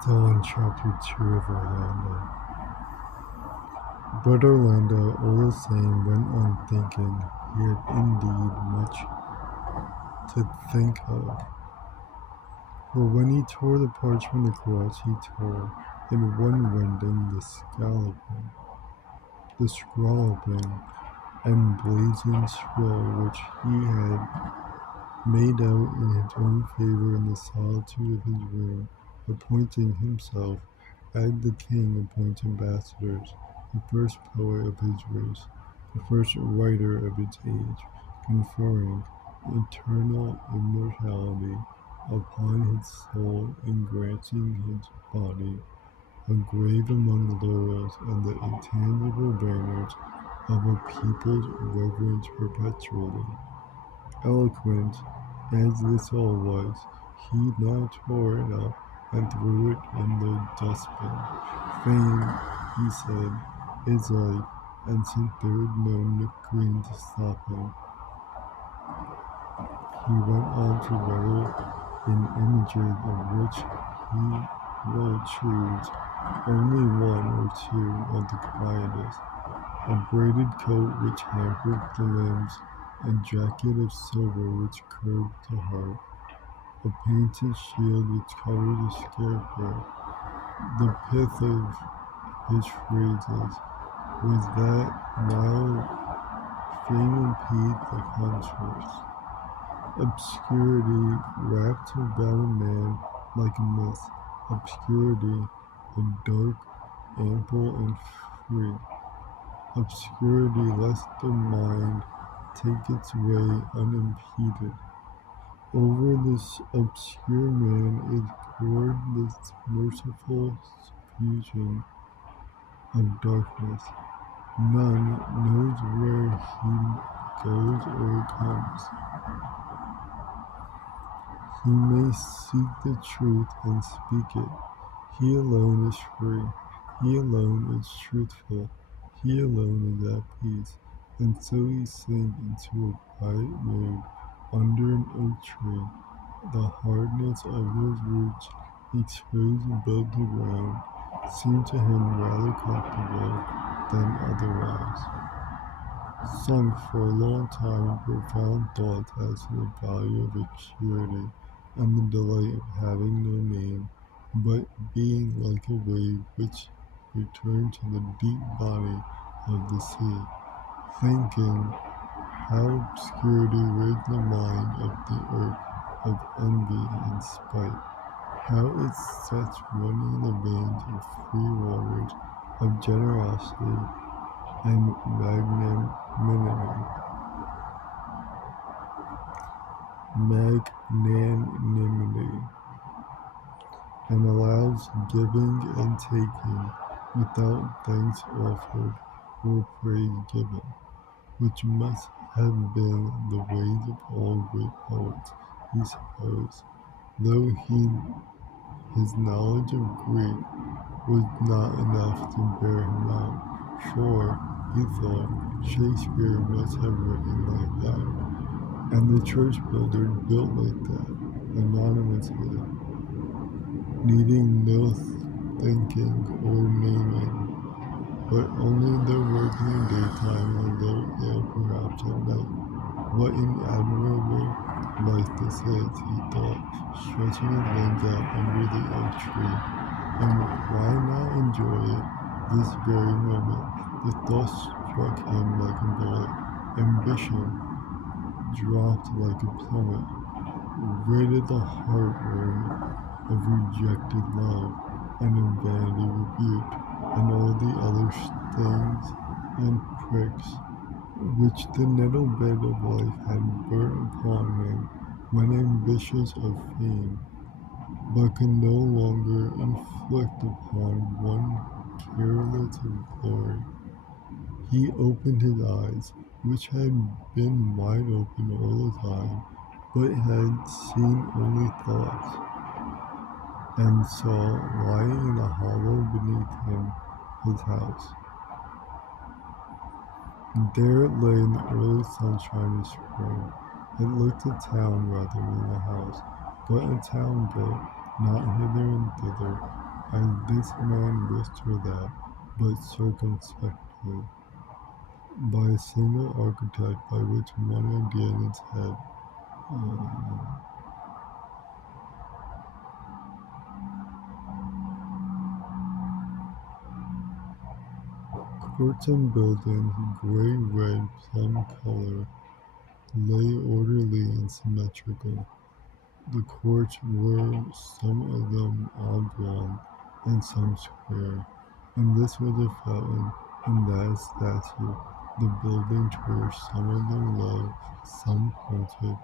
Still in chapter 2 of Orlando. But Orlando, all the same, went on thinking. He had indeed much to think of. For when he tore the parchment across, he tore, in one rending, the scalloping and blazing scroll which he had made out in his own favor in the solitude of his room, appointing himself, as the king appoints ambassadors, the first poet of his race, the first writer of its age, conferring eternal immortality upon his soul and granting his body a grave among laurels and the intangible banners of a people's reverence perpetually. Eloquent as this all was, he now tore it up and threw it in the dustbin. Fame, he said, is life, and since there is no green to stop him, he went on to revel in images of which he will choose only one or two of the quietest. A braided coat which hampered the limbs, a jacket of silver which curved the heart, a painted shield which covered a scarecrow. The pith of his phrases was that while fame impedes the converse, obscurity wrapped about a man like a mist, obscurity, a dark, ample, and free. Obscurity lest the mind take its way unimpeded. Over this obscure man is poured this merciful suffusion of darkness. None knows where he goes or comes. He may seek the truth and speak it. He alone is free. He alone is truthful. He alone is at peace. And so he sank into a quiet mood under an oak tree. The hardness of those roots, exposed above the ground, seemed to him rather comfortable than otherwise. Sunk for a long time in profound thoughts as to the value of obscurity and the delight of having no name, but being like a wave which returned to the deep body of the sea, thinking how obscurity rid the mind of the earth of envy and spite, how it sets running the veins of free waters of generosity and magnanimity, and allows giving and taking without thanks offered or praise given, which must have been the ways of all great poets, he supposed, though his knowledge of Greek was not enough to bear him out, for, he thought, Shakespeare must have written like that, and the church builders built like that, anonymously, needing no thinking or naming, but only their work in the daytime and a little ale perhaps at night. What an admirable life this is, he thought, stretching his legs out under the oak tree, and why not enjoy it this very moment? The thought struck him like a bullet. Ambition dropped like a plummet, rid of the heartworm of rejected love, and of vanity rebuked, and all the other stings and pricks which the nettle bed of life had burnt upon him when ambitious of fame, but could no longer inflict upon one careless of glory. He opened his eyes, which had been wide open all the time, but had seen only thoughts, and saw, lying in a hollow beneath him, his house. There it lay in the early sunshine of spring. It looked a town rather than a house, but a town built, not hither and thither, as this man wished or that, but circumspectly, by a single architect by which one idea in its head. uh, Courts and buildings, gray, red, plum color, lay orderly and symmetrical. The courts were some of them oblong and some square, and this was a fountain, and that a statue. The buildings were some of them low, some pointed.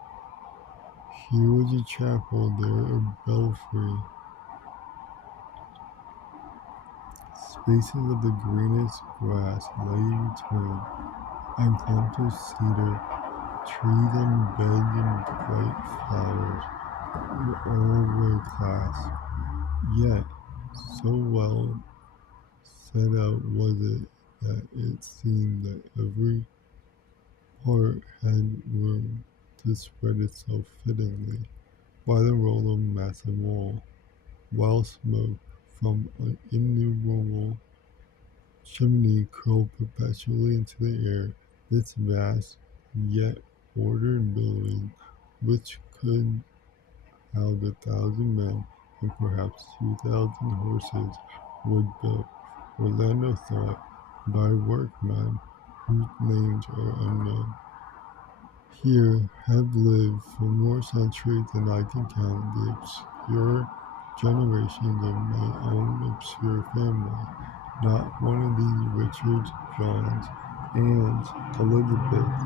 Here was a chapel, there a belfry. Spaces of the greenest grass lay between, and clumps of cedar, trees and beds and bright flowers were all world class. Yet, so well set out was it that it seemed that every part had room to spread itself fittingly by the roll of massive wall, while smoke from an innumerable chimney curled perpetually into the air. This vast yet ordered building, which could house 1,000 men and perhaps 2,000 horses, was built, Orlando thought, by workmen whose names are unknown. Here have lived for more centuries than I can count the obscure generations of my own obscure family. Not one of these Richards, Johns, Annes, Elizabeths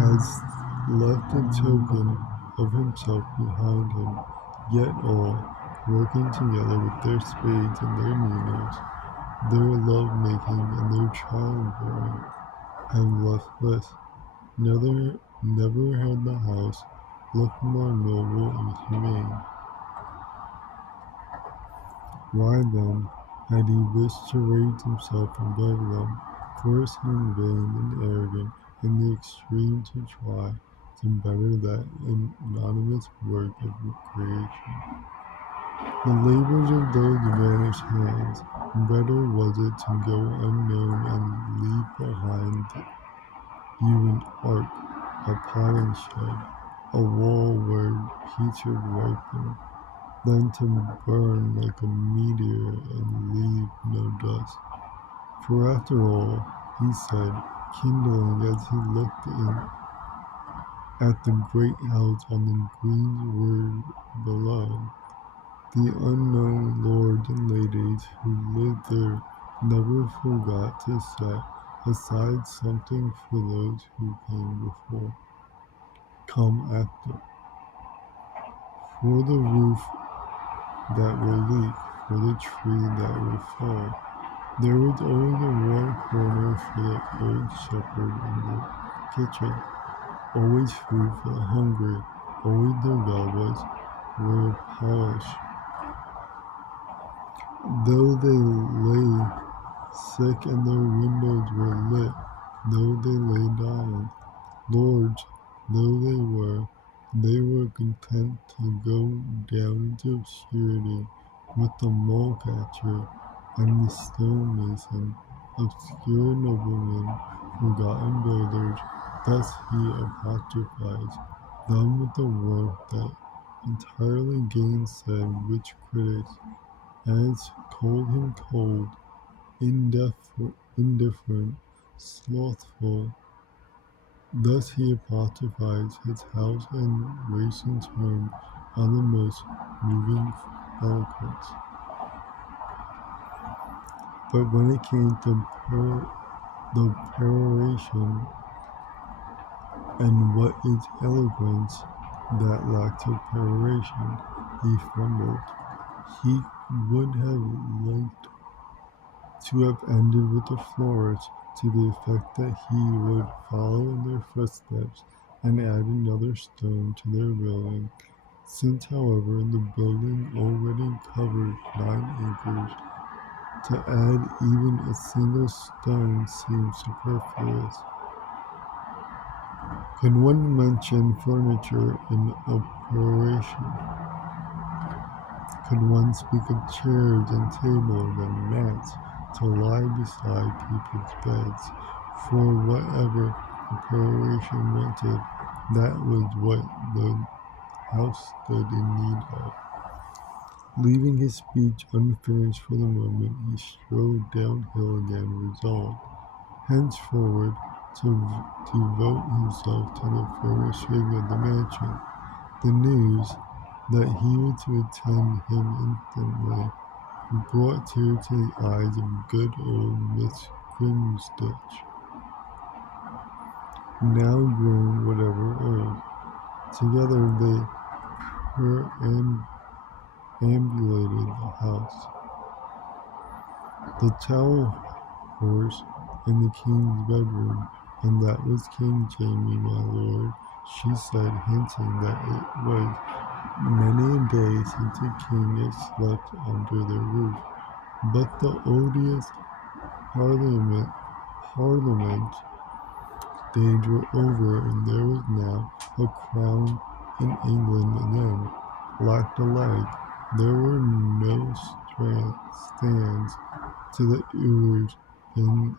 has left a token of himself behind him, yet all, working together with their spades and their needles, their love-making and their child-bearing, have left this. Never had the house looked more noble and humane. Why then had he wished to raise himself above them? For it seemed vain and arrogant in the extreme to try to better that anonymous work of creation. The labors of those vanished hands. Better was it to go unknown and leave behind you an ark, a potting shed, a wall where peach had ripened, than to burn like a meteor and leave no dust. For after all, he said, kindling as he looked in at the great house on the greensward below, the unknown lords and ladies who lived there never forgot to set aside something for those who came before, come after, for the roof that will leak, for the tree that will fall. There was always a warm corner for the old shepherd in the kitchen, always food for the hungry, always the velvets were polished, though they lay sick and their windows were lit, though they lay dying. Lords though they were content to go down into obscurity with the mole catcher and the stonemason, obscure noblemen, forgotten builders. Thus he apostrophized them with a warmth that entirely gainsaid which critics, as called him cold, indifferent, slothful. Thus he apostrophized his house and racing terms on the most moving eloquence. But when it came to the peroration, and what is eloquence that lacks of peroration, he fumbled. He would have liked to have ended with a flourish to the effect that he would follow in their footsteps and add another stone to their building. Since, however, the building already covered 9 acres, to add even a single stone seemed superfluous. Could one mention furniture in a peroration? Could one speak of chairs and tables and mats to lie beside people's beds for whatever the preparation wanted? That was what the house stood in need of. Leaving his speech unfinished for the moment, he strode downhill again, resolved henceforward to devote himself to the furnishing of the mansion. The news that he was to attend him instantly brought tears to the eyes of good old Miss Grimstitch, now grown whatever old. Together they perambulated the house, the towel horse in the king's bedroom, and that was King Jamie, my lord, she said, hinting that it was many a day since a king had slept under their roof. But the odious Parliament days were over, and there was now a crown in England again. Lacked a leg, there were no stands to the oars in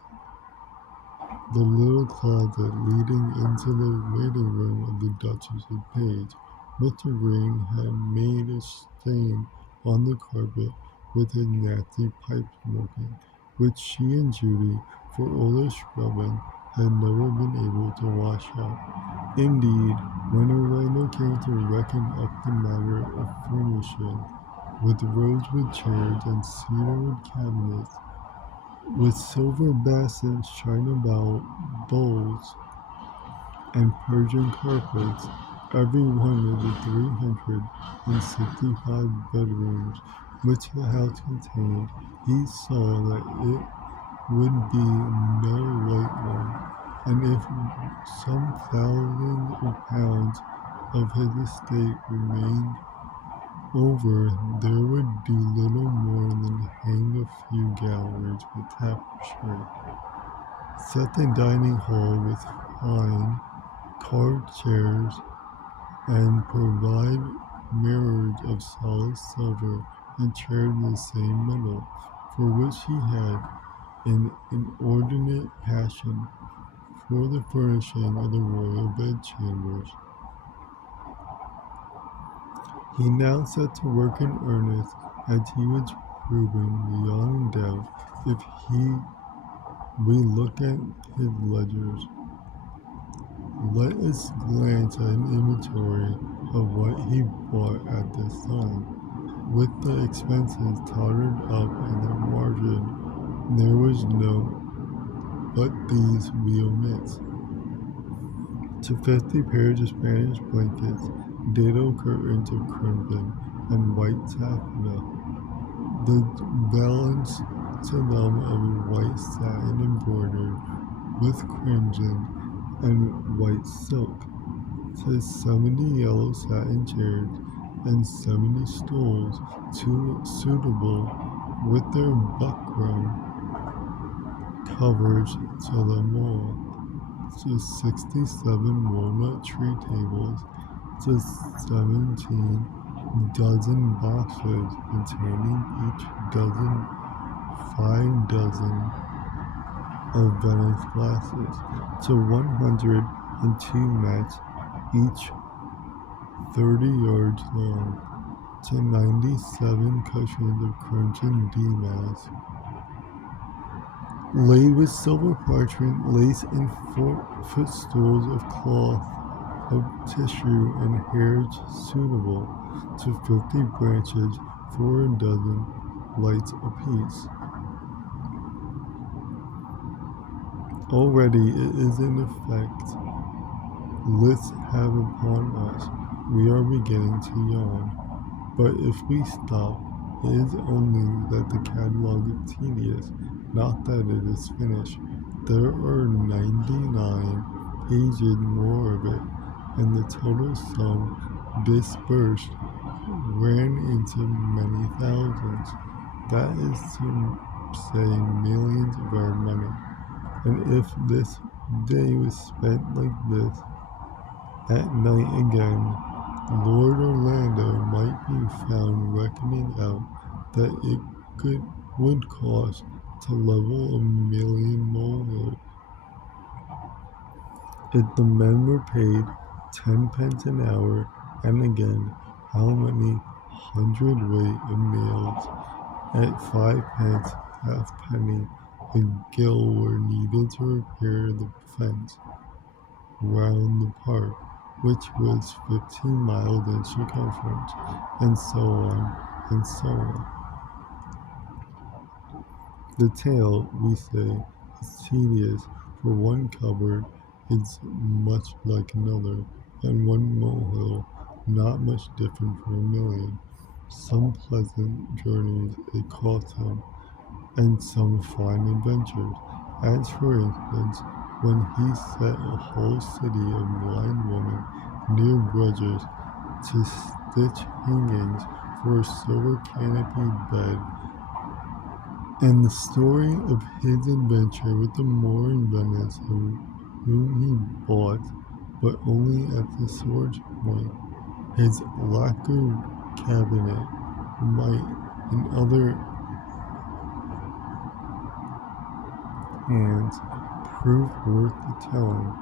the little closet leading into the waiting room of the Duchess's page. Mr. Green had made a stain on the carpet with his nasty pipe smoking, which she and Judy, for all their scrubbing, had never been able to wash out. Indeed, when Orlando came to reckon up the matter of furnishing, with rosewood chairs and cedarwood cabinets, with silver basins, china bowls, and Persian carpets, every one of the 365 bedrooms which the house contained, he saw that it would be no light one, and if some thousands of pounds of his estate remained over, there would do little more than hang a few galleries with tapestry, set the dining hall with fine carved chairs, and provide mirrors of solid silver and chairs of the same metal, for which he had an inordinate passion, for the furnishing of the royal bedchambers. He now set to work in earnest, as he was proving beyond doubt if we look at his ledgers. Let us glance at an inventory of what he bought at this time. With the expenses totted up in their margin, there was no but these we omit. To 50 pairs of Spanish blankets, dado curtains of crimson and white taffeta, the balance to them of white satin embroidered with crimson and white silk, to 70 yellow satin chairs and 70 stools suitable with their buckram covers to them all, to 67 walnut tree tables, to 17 dozen boxes containing each dozen 5 dozen of Venice glasses, to 102 mats, each 30 yards long, to 97 cushions of crimson damask, laid with silver parchment, lace, and footstools of cloth, of tissue, and hairs suitable to 50 branches, for a dozen lights apiece. Already it is in effect. Let's have upon us. We are beginning to yawn. But if we stop, it is only that the catalogue is tedious, not that it is finished. There are 99 pages more of it, and the total sum disbursed ran into many thousands. That is to say millions of our money. And if this day was spent like this, at night again, Lord Orlando might be found reckoning out that it would cost to level 1,000,000 molehills if the men were paid 10 pence an hour, and again, how many hundredweight of nails at 5 pence halfpenny a gill were needed to repair the fence round the park, which was 15 miles in circumference, and so on and so on. The tale, we say, is tedious, for one cupboard is much like another, and one molehill not much different from 1,000,000. Some pleasant journeys it cost him, and some fine adventures, as for instance, when he set a whole city of blind women near bridges to stitch hangings for a silver canopied bed, and the story of his adventure with the Moor in Venice, whom he bought, but only at the sword's point, his lacquer cabinet might, in other hands, prove worth the telling.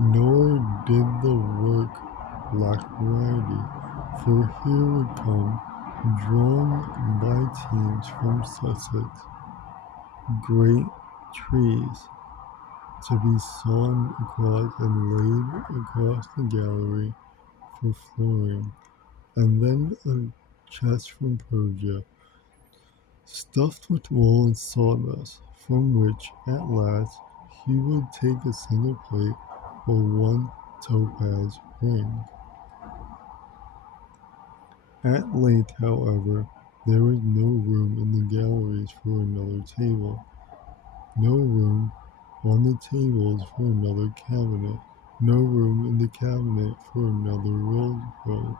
Nor did the work lack variety, for here would come, drawn by teams from Sussex, great trees to be sawn across and laid across the gallery for flooring, and then a chest from Persia, stuffed with wool and sawdust, from which, at last, he would take a single plate or one topaz ring. At length, however, there was no room in the galleries for another table, no room on the tables for another cabinet, no room in the cabinet for another wardrobe,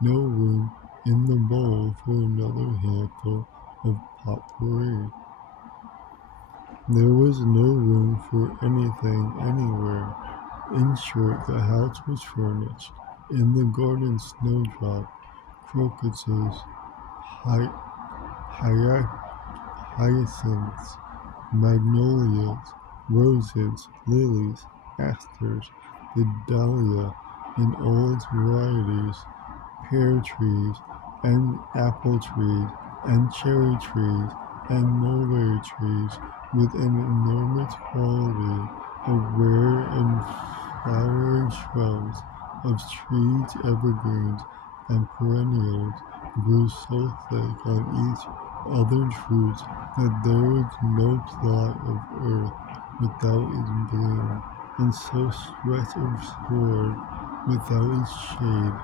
no room in the bowl for another handful of potpourri. There was no room for anything anywhere. In short, the house was furnished. In the garden snowdrop, crocuses, hy- hyacinths, magnolias, roses, lilies, asters, the dahlia in all its varieties, pear trees, and apple trees, and cherry trees, and mulberry trees, with an enormous quantity of rare and flowering shrubs, of trees, evergreens, and perennials, grew so thick on each other fruits that there was no plot of earth without its bloom, and so stretch of sward without its shade.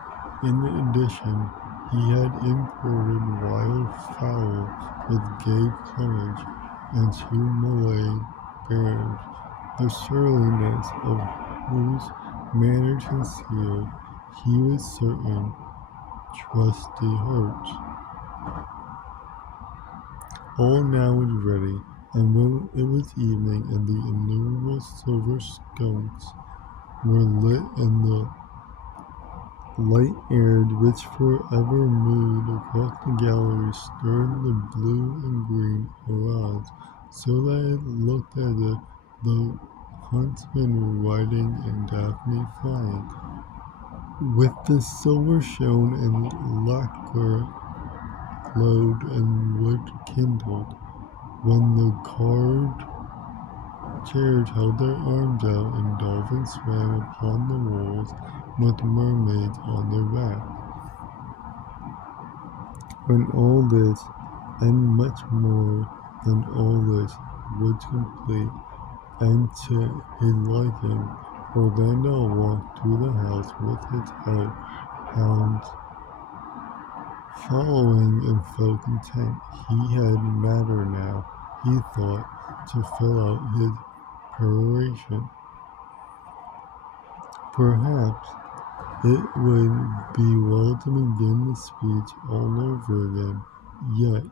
In addition, he had imported wild fowl with gay plumage, and 2 Malay bears, the surliness of whose manner concealed, he was certain, trusty hurts. All now was ready, and when it was evening and the innumerable silver sconces were lit and the light air which forever moved across the gallery stirred the blue and green arras, so that it looked as if the huntsmen were riding and Daphne flying, with the silver shone and lacquer glowed and wood kindled, when the carved chairs held their arms out and dolphins swam upon the walls with mermaids on their backs. When all this, and much more than all this, was complete, and to his liking, Orlando walked through the house with his hounds following and felt content. He had matter now, he thought, to fill out his peroration. Perhaps it would be well to begin the speech all over again, yet,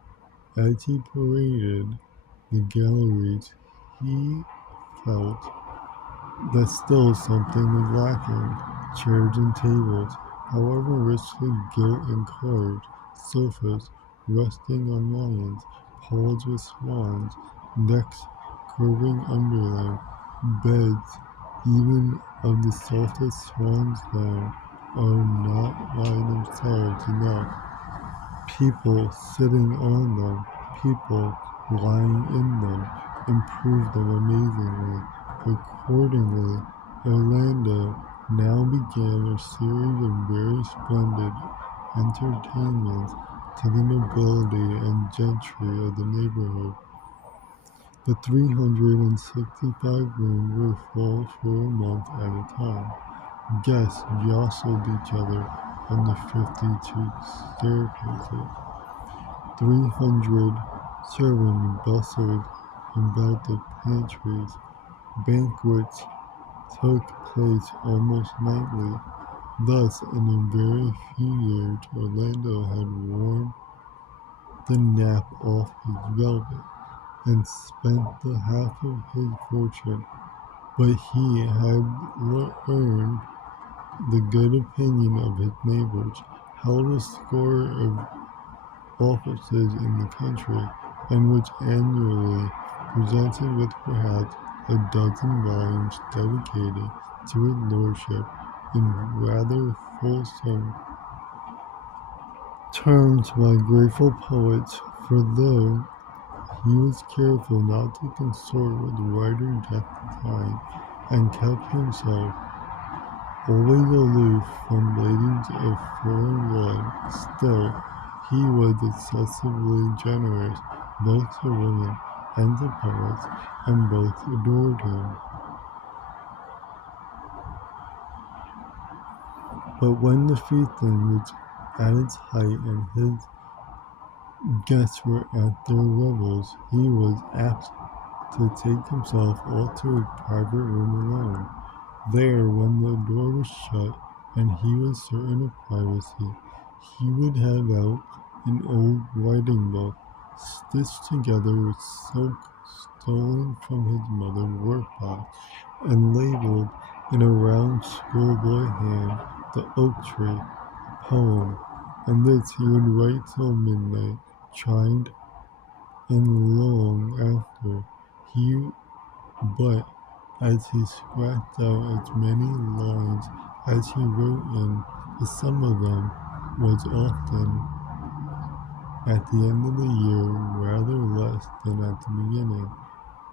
as he paraded the galleries, he felt that still something was lacking. Chairs and tables, however richly gilt and carved, sofas resting on lions, palls with swans, necks curving under them, beds, even of the softest swan's down, are not by themselves enough. People sitting on them, people lying in them, improve them amazingly. Accordingly, Orlando now began a series of very splendid entertainments to the nobility and gentry of the neighborhood. The 365 rooms were full for a month at a time. Guests jostled each other on the 52 staircases. 300 servants bustled about the pantries. Banquets took place almost nightly. Thus, in a very few years, Orlando had worn the nap off his velvet, and spent the half of his fortune, but he had earned the good opinion of his neighbors, held a score of offices in the country, and was annually presented with perhaps a dozen volumes dedicated to his lordship in rather fulsome terms by grateful poets, for though he was careful not to consort with writers at the time, and kept himself always aloof from ladies of foreign blood, still he was excessively generous both to women and to poets, and both adored him. But when the feasting was at its height and his guests were at their revels, he was apt to take himself all to his private room alone. There, when the door was shut and he was certain of privacy, he would have out an old writing book, stitched together with silk stolen from his mother's workbox, and labeled in a round schoolboy hand, "The Oak Tree," a poem, and this he would write till midnight, chimed, and long after. He but as he scratched out as many lines as he wrote in, the sum of them was often at the end of the year rather less than at the beginning,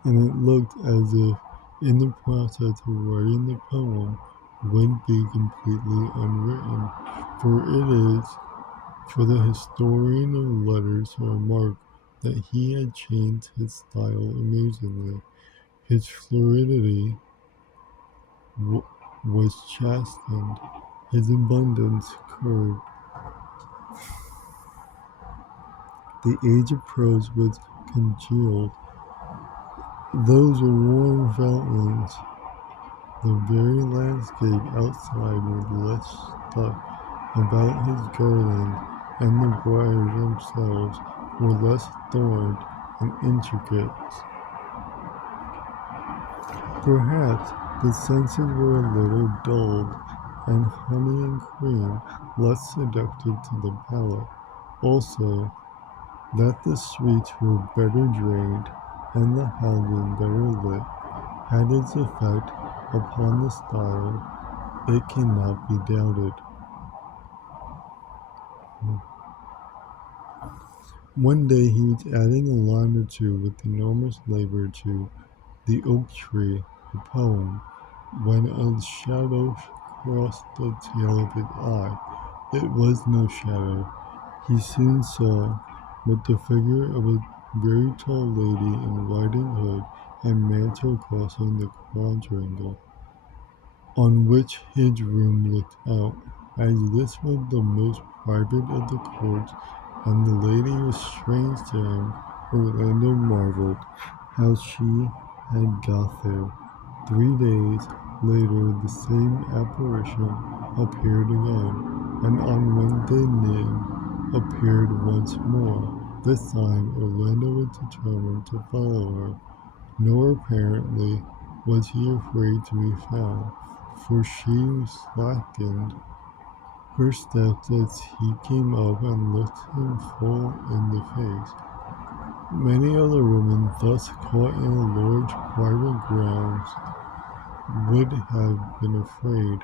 and it looked as if in the process of writing the poem would be completely unwritten, for it is for the historian of letters to remark that he had changed his style amazingly. His fluidity was chastened, his abundance curbed. The age of prose was congealed. Those were warm fountains. The very landscape outside was less stuck about his garland, and the briars themselves were less thorned and intricate. Perhaps the senses were a little dulled, and honey and cream less seductive to the palate. Also, that the streets were better drained and the houses better lit had its effect upon the style, it cannot be doubted. One day he was adding a line or two with enormous labor to "The Oak Tree," the poem, when a shadow crossed the tail of his eye. It was no shadow, he soon saw, but the figure of a very tall lady in riding hood and mantle crossing the quadrangle on which his room looked out. As this was the most private of the courts, and the lady was strange to him, Orlando marveled how she had got there. 3 days later the same apparition appeared again, and on Wednesday noon appeared once more. This time Orlando was determined to follow her, nor apparently was he afraid to be found, for she slackened her steps as he came up and looked him full in the face. Many other women thus caught in a lord's private grounds would have been afraid.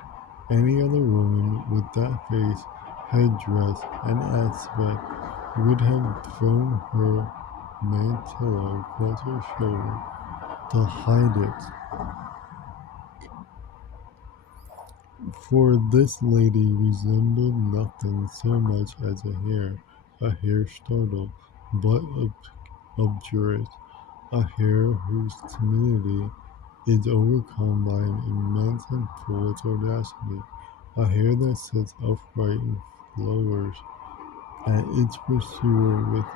Any other woman with that face, head dress, and aspect would have thrown her mantilla across her shoulder to hide it. For this lady resembled nothing so much as a hare startled, but obdurate, a hare whose timidity is overcome by an immense and foolish audacity, a hare that sits upright and lowers at its pursuer with